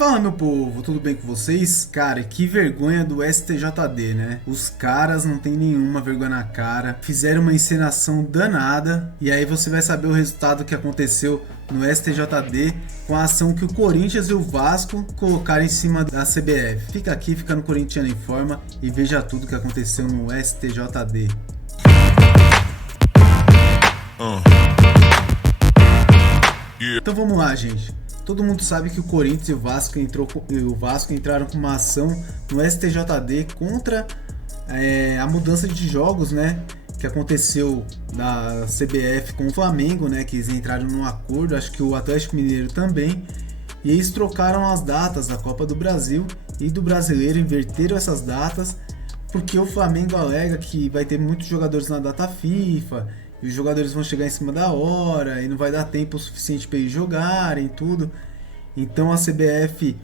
Fala, meu povo, tudo bem com vocês? Cara, que vergonha do STJD, né? Os caras não tem nenhuma vergonha na cara, fizeram uma encenação danada e aí você vai saber o resultado que aconteceu no STJD com a ação que o Corinthians e o Vasco colocaram em cima da CBF. Fica aqui, fica no Corintiano Informa e veja tudo que aconteceu no STJD. Então vamos lá, gente. Todo mundo sabe que o Corinthians e o Vasco entraram com uma ação no STJD contra a mudança de jogos, né? Que aconteceu da CBF com o Flamengo, né? Que eles entraram num acordo, acho que o Atlético Mineiro também. E eles trocaram as datas da Copa do Brasil e do Brasileiro, inverteram essas datas, porque o Flamengo alega que vai ter muitos jogadores na data FIFA. E os jogadores vão chegar em cima da hora e não vai dar tempo suficiente para eles jogarem tudo. Então a CBF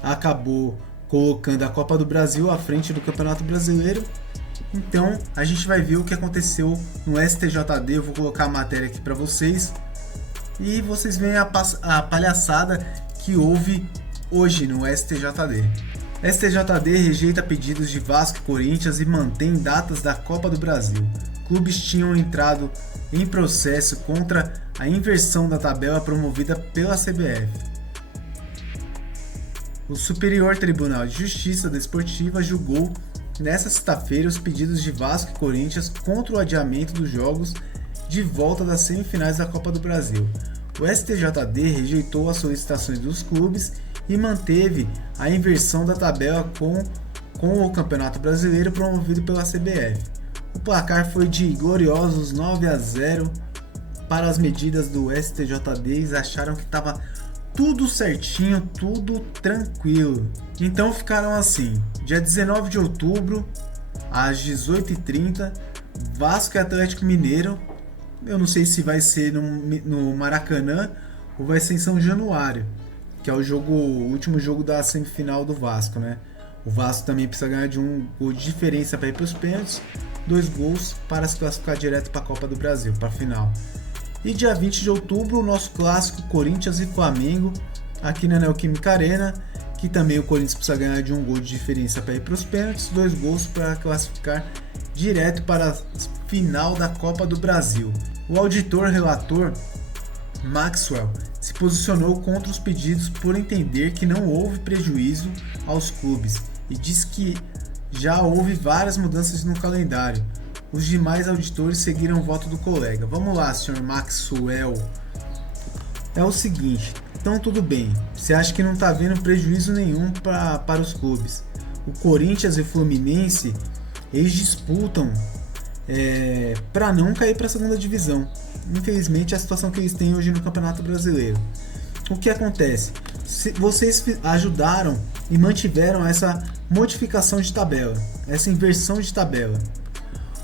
acabou colocando a Copa do Brasil à frente do Campeonato Brasileiro. Então a gente vai ver o que aconteceu no STJD. Eu vou colocar a matéria aqui para vocês e vocês veem a palhaçada que houve hoje no STJD. STJD rejeita pedidos de Vasco e Corinthians e mantém datas da Copa do Brasil. Clubes tinham entrado em processo contra a inversão da tabela promovida pela CBF. O Superior Tribunal de Justiça Desportiva julgou nesta sexta-feira os pedidos de Vasco e Corinthians contra o adiamento dos jogos de volta das semifinais da Copa do Brasil. O STJD rejeitou as solicitações dos clubes e manteve a inversão da tabela com o Campeonato Brasileiro promovido pela CBF. O placar foi de gloriosos 9-0 para as medidas do STJD. Eles acharam que estava tudo certinho, tudo tranquilo. Então ficaram assim: dia 19 de outubro, às 18h30, Vasco e Atlético Mineiro. Eu não sei se vai ser no Maracanã ou vai ser em São Januário, que é o último jogo da semifinal do Vasco, né? O Vasco também precisa ganhar de um gol de diferença para ir para os pênaltis, 2 gols para se classificar direto para a Copa do Brasil, para a final. E dia 20 de outubro, o nosso clássico Corinthians e Flamengo, aqui na Neoquímica Arena, que também o Corinthians precisa ganhar de um gol de diferença para ir para os pênaltis, 2 gols para classificar direto para a final da Copa do Brasil. O auditor relator Maxwell se posicionou contra os pedidos por entender que não houve prejuízo aos clubes e diz que já houve várias mudanças no calendário. Os demais auditores seguiram o voto do colega. Vamos lá, Sr. Maxwell. É o seguinte, então tudo bem, você acha que não está havendo prejuízo nenhum para os clubes. O Corinthians e o Fluminense, eles disputam para não cair para a segunda divisão. Infelizmente é a situação que eles têm hoje no Campeonato Brasileiro. O que acontece? Vocês ajudaram e mantiveram essa modificação de tabela, essa inversão de tabela.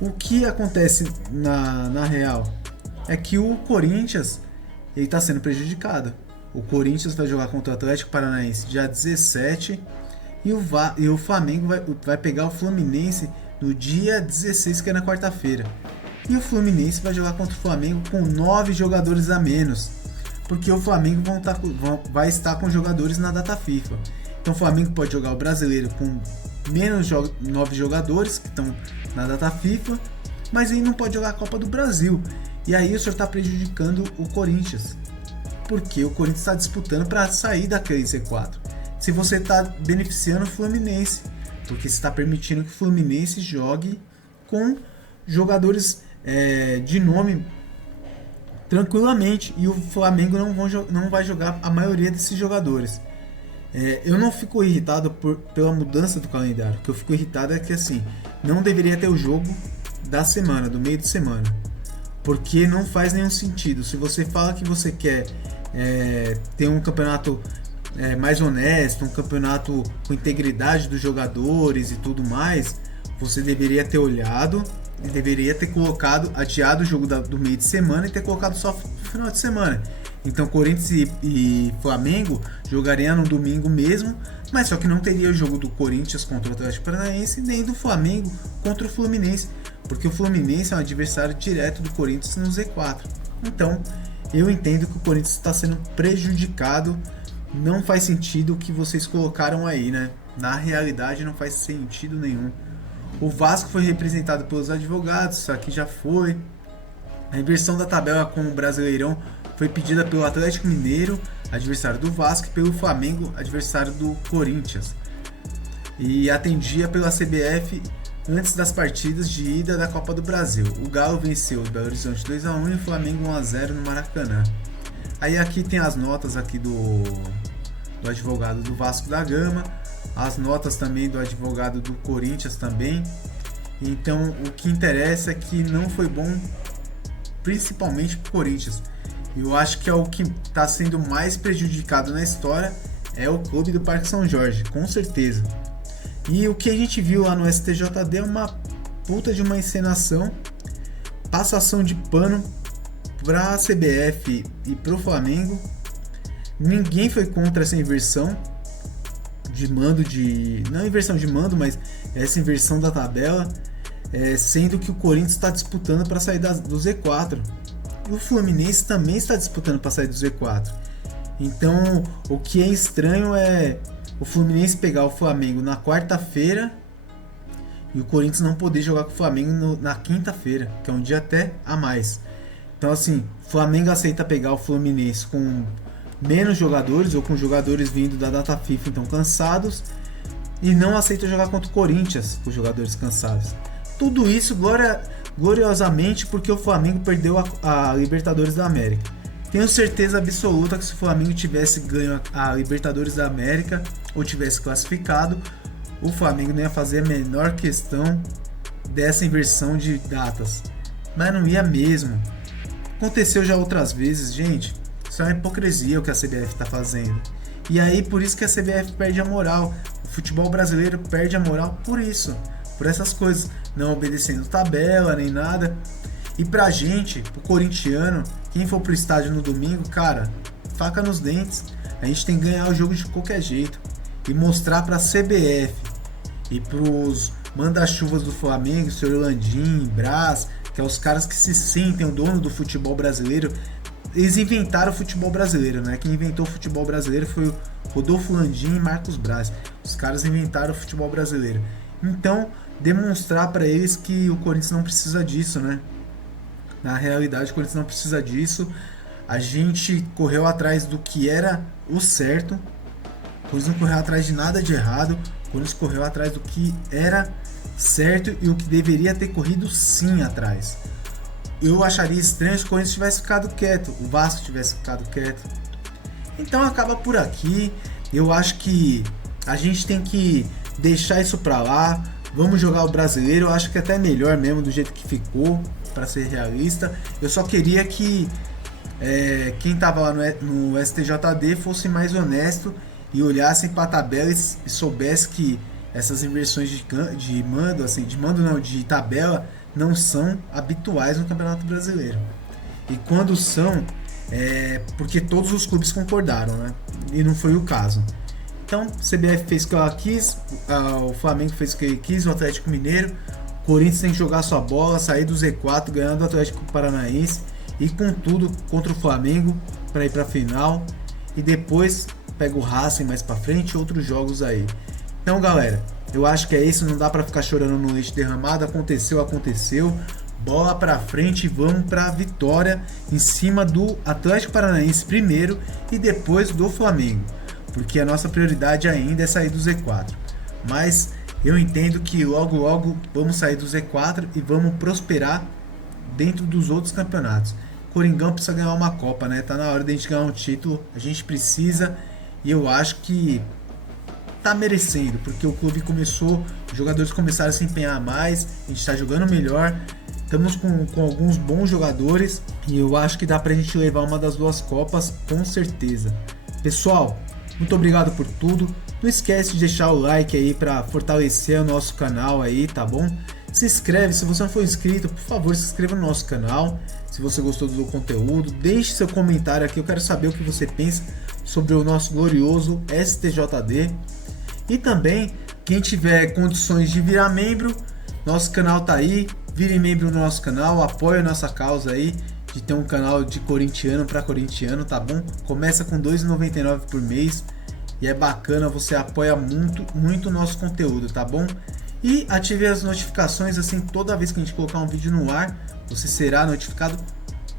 O que acontece na real é que o Corinthians está sendo prejudicado. O Corinthians vai jogar contra o Atlético Paranaense dia 17 e o Flamengo vai pegar o Fluminense no dia 16, que é na quarta-feira. E o Fluminense vai jogar contra o Flamengo com 9 jogadores a menos, porque o Flamengo vai estar com jogadores na data FIFA. Então o Flamengo pode jogar o Brasileiro com menos 9 jogadores que estão na data FIFA, mas ele não pode jogar a Copa do Brasil. E aí o senhor está prejudicando o Corinthians, porque o Corinthians está disputando para sair daquele Z4. Se você está beneficiando o Fluminense, porque você está permitindo que o Fluminense jogue com jogadores de nome tranquilamente, e o Flamengo não vai jogar a maioria desses jogadores. Eu não fico irritado pela mudança do calendário. O que eu fico irritado é que assim, não deveria ter o jogo da semana, do meio de semana, porque não faz nenhum sentido. Se você fala que você quer ter um campeonato mais honesto, um campeonato com integridade dos jogadores e tudo mais, você deveria ter olhado e deveria ter adiado o jogo do meio de semana e ter colocado só no final de semana. Então Corinthians e Flamengo jogariam no domingo mesmo, mas só que não teria o jogo do Corinthians contra o Atlético Paranaense, nem do Flamengo contra o Fluminense, porque o Fluminense é um adversário direto do Corinthians no Z4. Então eu entendo que o Corinthians está sendo prejudicado não faz sentido o que vocês colocaram aí, né? Na realidade não faz sentido nenhum. O Vasco foi representado pelos advogados, isso aqui já foi. A inversão da tabela com o Brasileirão foi pedida pelo Atlético Mineiro, adversário do Vasco, e pelo Flamengo, adversário do Corinthians. E atendia pela CBF antes das partidas de ida da Copa do Brasil. O Galo venceu o Belo Horizonte 2-1 e o Flamengo 1-0 no Maracanã. Aí aqui tem as notas aqui do advogado do Vasco da Gama, as notas também do advogado do Corinthians também. Então o que interessa é que não foi bom, principalmente para o Corinthians. Eu acho que é o que está sendo mais prejudicado na história é o clube do Parque São Jorge, com certeza. E o que a gente viu lá no STJD é uma puta de uma encenação, passação de pano para a CBF e para o Flamengo. Ninguém foi contra essa inversão de mando, não inversão de mando, mas essa inversão da tabela, sendo que o Corinthians está disputando para sair do Z4 e o Fluminense também está disputando para sair do Z4. Então o que é estranho é o Fluminense pegar o Flamengo na quarta-feira e o Corinthians não poder jogar com o Flamengo na quinta-feira, que é um dia até a mais. Então assim, o Flamengo aceita pegar o Fluminense com menos jogadores ou com jogadores vindo da data FIFA então cansados, e não aceita jogar contra o Corinthians com jogadores cansados. Tudo isso gloriosamente porque o Flamengo perdeu a Libertadores da América. Tenho certeza absoluta que se o Flamengo tivesse ganho a Libertadores da América ou tivesse classificado, o Flamengo não ia fazer a menor questão dessa inversão de datas. Mas não ia mesmo. Aconteceu já outras vezes, gente. Isso é uma hipocrisia o que a CBF está fazendo. E aí por isso que a CBF perde a moral. O futebol brasileiro perde a moral por isso. Por essas coisas. Não obedecendo tabela nem nada. E pra gente, pro corintiano, quem for pro estádio no domingo, cara, faca nos dentes. A gente tem que ganhar o jogo de qualquer jeito. E mostrar pra CBF e pros manda-chuvas do Flamengo, Sr. Landim, Brás, que é os caras que se sentem o dono do futebol brasileiro. Eles inventaram o futebol brasileiro, né? Quem inventou o futebol brasileiro foi o Rodolfo Landim e Marcos Braz. Os caras inventaram o futebol brasileiro. Então, demonstrar para eles que o Corinthians não precisa disso, né? Na realidade, o Corinthians não precisa disso. A gente correu atrás do que era o certo. O Corinthians não correu atrás de nada de errado. O Corinthians correu atrás do que era certo e o que deveria ter corrido sim atrás. Eu acharia estranho se o Corinthians tivesse ficado quieto, o Vasco tivesse ficado quieto. Então acaba por aqui. Eu acho que a gente tem que deixar isso pra lá. Vamos jogar o brasileiro. Eu acho que é até melhor mesmo do jeito que ficou, para ser realista. Eu só queria que quem tava lá no STJD fosse mais honesto e olhasse para a tabela e soubesse que essas inversões de mando, assim, de tabela, não são habituais no Campeonato Brasileiro. E quando são, porque todos os clubes concordaram, né? E não foi o caso. Então, a CBF fez o que ela quis, o Flamengo fez o que ele quis, o Atlético Mineiro. O Corinthians tem que jogar sua bola, sair do Z4, ganhando o Atlético Paranaense e com tudo contra o Flamengo para ir para a final. E depois pega o Racing mais para frente e outros jogos aí. Então, galera, eu acho que é isso, não dá para ficar chorando no leite derramado. Aconteceu, bola para frente e vamos para a vitória em cima do Atlético Paranaense primeiro e depois do Flamengo, porque a nossa prioridade ainda é sair do Z4. Mas eu entendo que logo vamos sair do Z4 e vamos prosperar dentro dos outros campeonatos. Coringão precisa ganhar uma Copa, né? Tá na hora de a gente ganhar um título, a gente precisa, e eu acho que tá merecendo, porque o clube começou, os jogadores começaram a se empenhar mais, a gente tá jogando melhor, estamos com alguns bons jogadores, e eu acho que dá pra gente levar uma das duas Copas, com certeza. Pessoal, muito obrigado por tudo, não esquece de deixar o like aí pra fortalecer o nosso canal aí, tá bom? Se inscreve, se você não for inscrito, por favor, se inscreva no nosso canal, se você gostou do conteúdo, deixe seu comentário aqui, eu quero saber o que você pensa sobre o nosso glorioso STJD. E também, quem tiver condições de virar membro, nosso canal tá aí, vire membro no nosso canal, apoie a nossa causa aí de ter um canal de corintiano para corintiano, tá bom? Começa com R$ 2,99 por mês e é bacana, você apoia muito o nosso conteúdo, tá bom? E ative as notificações, assim, toda vez que a gente colocar um vídeo no ar, você será notificado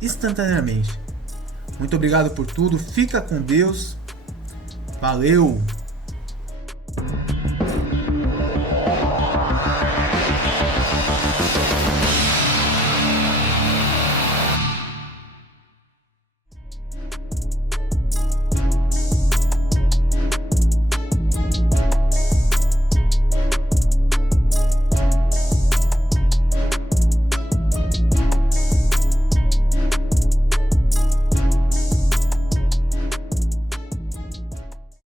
instantaneamente. Muito obrigado por tudo, fica com Deus, valeu!